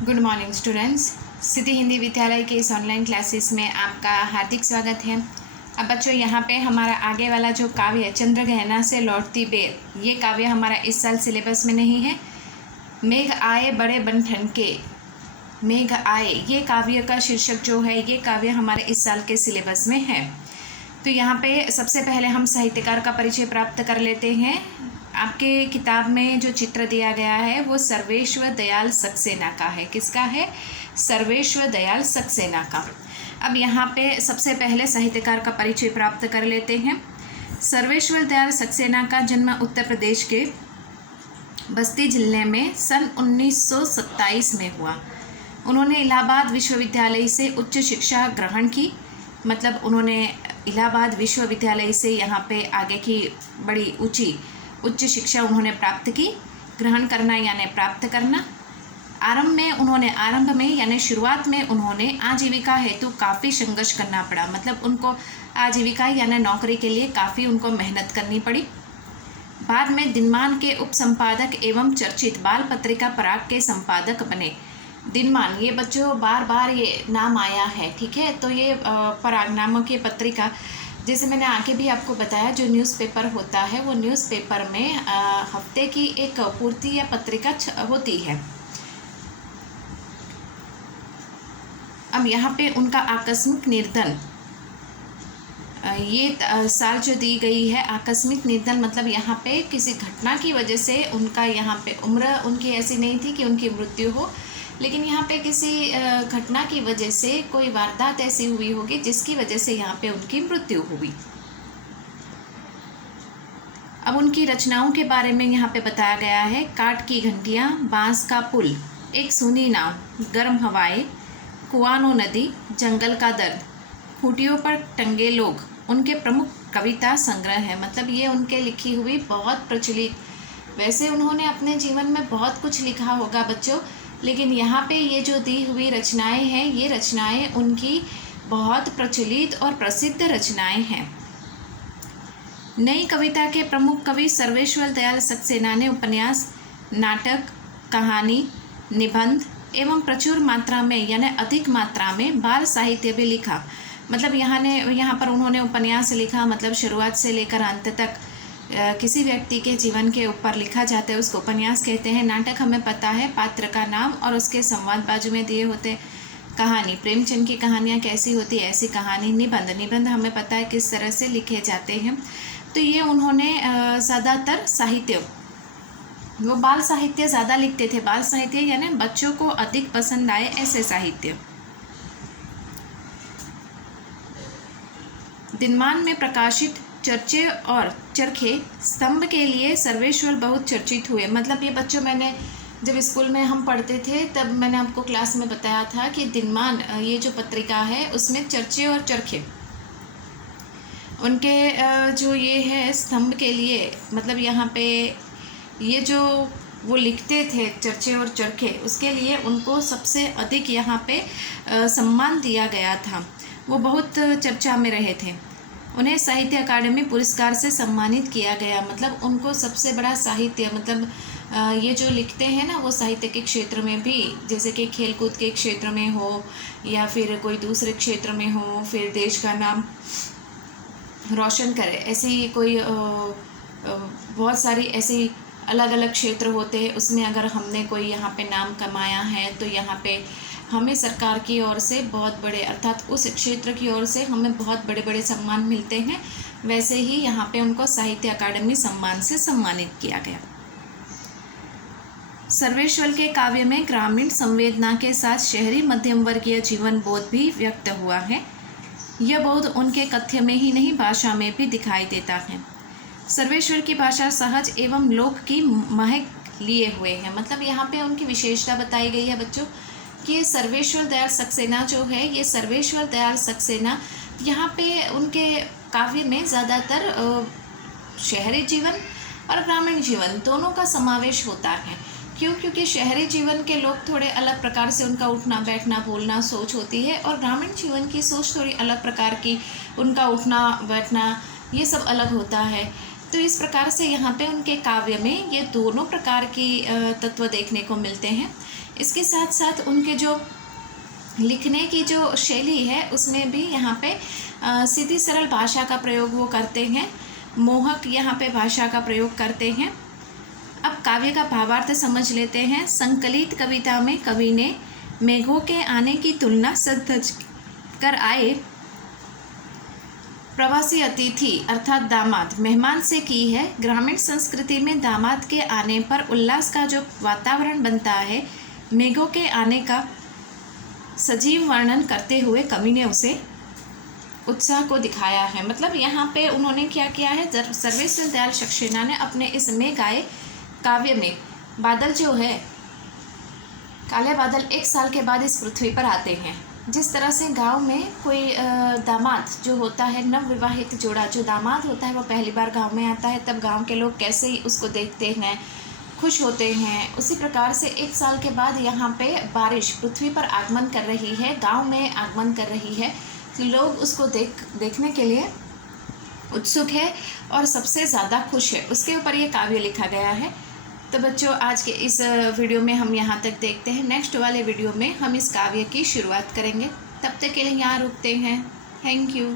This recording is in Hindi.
Good morning students. Siddhi Hindi Vidyalaya के इस ऑनलाइन क्लासेस में आपका हार्दिक स्वागत है। अब बच्चों यहाँ पे हमारा आगे वाला जो काव्य चंद्रग्रहण से लौटती बेर, ये काव्य हमारा इस साल सिलेबस में नहीं है। मेघ आए बड़े बन ठनके, मेघ आए, ये काव्य का शीर्षक जो है ये काव्य हमारे इस साल के सिलेबस में है। तो यहाँ पे सबसे पहले हम साहित्यकार का परिचय प्राप्त कर लेते हैं। आपके किताब में जो चित्र दिया गया है वो सर्वेश्वर दयाल सक्सेना का है। किसका है? सर्वेश्वर दयाल सक्सेना का। अब यहाँ पे सबसे पहले साहित्यकार का परिचय प्राप्त कर लेते हैं। सर्वेश्वर दयाल सक्सेना का जन्म उत्तर प्रदेश के बस्ती जिले में सन 1927 में हुआ। उन्होंने इलाहाबाद विश्वविद्यालय से उच्च शिक्षा ग्रहण की, मतलब उन्होंने इलाहाबाद विश्वविद्यालय से यहाँ पे आगे की बड़ी ऊंची उच्च शिक्षा उन्होंने प्राप्त की। ग्रहण करना यानी प्राप्त करना। आरंभ में यानी शुरुआत में उन्होंने आजीविका हेतु काफ़ी संघर्ष करना पड़ा, मतलब उनको आजीविका यानी नौकरी के लिए काफ़ी उनको मेहनत करनी पड़ी। बाद में दिनमान के उप संपादक एवं चर्चित बाल पत्रिका पराग के संपादक बने। दिनमान, ये बच्चों बार बार ये नाम आया है, ठीक है। तो ये पराग नामक ये पत्रिका, जैसे मैंने आगे भी आपको बताया, जो न्यूज़पेपर होता है वो न्यूज़पेपर में हफ्ते की एक पूर्ति या पत्रिका होती है। अब यहाँ पे उनका आकस्मिक निर्धन, ये साल जो दी गई है, आकस्मिक निर्धन मतलब यहाँ पे किसी घटना की वजह से उनका, यहाँ पे उम्र उनकी ऐसी नहीं थी कि उनकी मृत्यु हो, लेकिन यहाँ पे किसी घटना की वजह से कोई वारदात ऐसी हुई होगी जिसकी वजह से यहाँ पे उनकी मृत्यु हुई। अब उनकी रचनाओं के बारे में यहाँ पे बताया गया है। काठ की घंटियाँ, बांस का पुल, एक सूनी नाव, गर्म हवाएं, कुआनो नदी, जंगल का दर्द, खूंटियों पर टंगे लोग उनके प्रमुख कविता संग्रह है। मतलब ये उनके लिखी हुई बहुत प्रचलित, वैसे उन्होंने अपने जीवन में बहुत कुछ लिखा होगा बच्चों, लेकिन यहाँ पे ये जो दी हुई रचनाएं हैं, ये रचनाएं उनकी बहुत प्रचलित और प्रसिद्ध रचनाएं हैं। नई कविता के प्रमुख कवि सर्वेश्वर दयाल सक्सेना ने उपन्यास, नाटक, कहानी, निबंध एवं प्रचुर मात्रा में यानी अधिक मात्रा में बाल साहित्य भी लिखा। मतलब यहाँ पर उन्होंने उपन्यास लिखा, मतलब शुरुआत से लेकर अंत तक किसी व्यक्ति के जीवन के ऊपर लिखा जाता है उसको उपन्यास कहते हैं। नाटक हमें पता है, पात्र का नाम और उसके संवाद बाजू में दिए होते। कहानी, प्रेमचंद की कहानियाँ कैसी होती है ऐसी कहानी। निबंध हमें पता है किस तरह से लिखे जाते हैं। तो ये उन्होंने ज़्यादातर साहित्य, वो बाल साहित्य ज़्यादा लिखते थे। बाल साहित्य यानी बच्चों को अधिक पसंद आए ऐसे साहित्य। दिनमान में प्रकाशित चर्चे और चरखे स्तंभ के लिए सर्वेश्वर बहुत चर्चित हुए। मतलब ये बच्चों, मैंने जब स्कूल में हम पढ़ते थे तब मैंने आपको क्लास में बताया था कि दिनमान ये जो पत्रिका है उसमें चर्चे और चरखे, उनके जो ये है स्तंभ के लिए, मतलब यहाँ पे ये जो वो लिखते थे चर्चे और चरखे, उसके लिए उनको सबसे अधिक यहाँ पे सम्मान दिया गया था। वो बहुत चर्चा में रहे थे। उन्हें साहित्य अकादमी पुरस्कार से सम्मानित किया गया। मतलब उनको सबसे बड़ा साहित्य, मतलब ये जो लिखते हैं ना वो साहित्य के क्षेत्र में भी, जैसे कि खेलकूद के क्षेत्र में हो या फिर कोई दूसरे क्षेत्र में हो, फिर देश का नाम रोशन करे, ऐसी कोई बहुत सारी ऐसी अलग अलग क्षेत्र होते हैं, उसमें अगर हमने कोई यहाँ पे नाम कमाया है तो यहाँ पे हमें सरकार की ओर से बहुत बड़े, अर्थात उस क्षेत्र की ओर से हमें बहुत बड़े बड़े सम्मान मिलते हैं। वैसे ही यहाँ पे उनको साहित्य अकादमी सम्मान से सम्मानित किया गया। सर्वेश्वर के काव्य में ग्रामीण संवेदना के साथ शहरी मध्यम वर्गीय जीवन बोध भी व्यक्त हुआ है। यह बोध उनके कथ्य में ही नहीं, भाषा में भी दिखाई देता है। सर्वेश्वर की भाषा सहज एवं लोक की महक लिए हुए है। मतलब यहाँ पे उनकी विशेषता बताई गई है बच्चों कि सर्वेश्वर दयाल सक्सेना जो है, ये सर्वेश्वर दयाल सक्सेना, यहाँ पे उनके काव्य में ज़्यादातर शहरी जीवन और ग्रामीण जीवन दोनों का समावेश होता है। क्यों? क्योंकि शहरी जीवन के लोग थोड़े अलग प्रकार से उनका उठना बैठना बोलना सोच होती है, और ग्रामीण जीवन की सोच थोड़ी अलग प्रकार की, उनका उठना बैठना ये सब अलग होता है। तो इस प्रकार से यहाँ पे उनके काव्य में ये दोनों प्रकार की तत्व देखने को मिलते हैं। इसके साथ साथ उनके जो लिखने की जो शैली है उसमें भी यहाँ पे सीधी सरल भाषा का प्रयोग वो करते हैं, मोहक यहाँ पे भाषा का प्रयोग करते हैं। अब काव्य का भावार्थ समझ लेते हैं। संकलित कविता में कवि ने मेघों के आने की तुलना सज धज कर आए प्रवासी अतिथि अर्थात दामाद मेहमान से की है। ग्रामीण संस्कृति में दामाद के आने पर उल्लास का जो वातावरण बनता है, मेघों के आने का सजीव वर्णन करते हुए कवि ने उसे उत्साह को दिखाया है। मतलब यहाँ पे उन्होंने क्या किया है, सर्वेश्वर दयाल सक्सेना ने अपने इस मेघ आए काव्य में बादल जो है, काले बादल एक साल के बाद इस पृथ्वी पर आते हैं। जिस तरह से गांव में कोई दामाद जो होता है, नवविवाहित जोड़ा जो दामाद होता है वो पहली बार गांव में आता है, तब गांव के लोग कैसे ही उसको देखते हैं, खुश होते हैं। उसी प्रकार से एक साल के बाद यहाँ पे बारिश पृथ्वी पर आगमन कर रही है, गांव में आगमन कर रही है, तो लोग उसको देखने के लिए उत्सुक है और सबसे ज़्यादा खुश है। उसके ऊपर ये काव्य लिखा गया है। तो बच्चों, आज के इस वीडियो में हम यहाँ तक देखते हैं। नेक्स्ट वाले वीडियो में हम इस काव्य की शुरुआत करेंगे। तब तक के लिए यहाँ रुकते हैं। Thank you.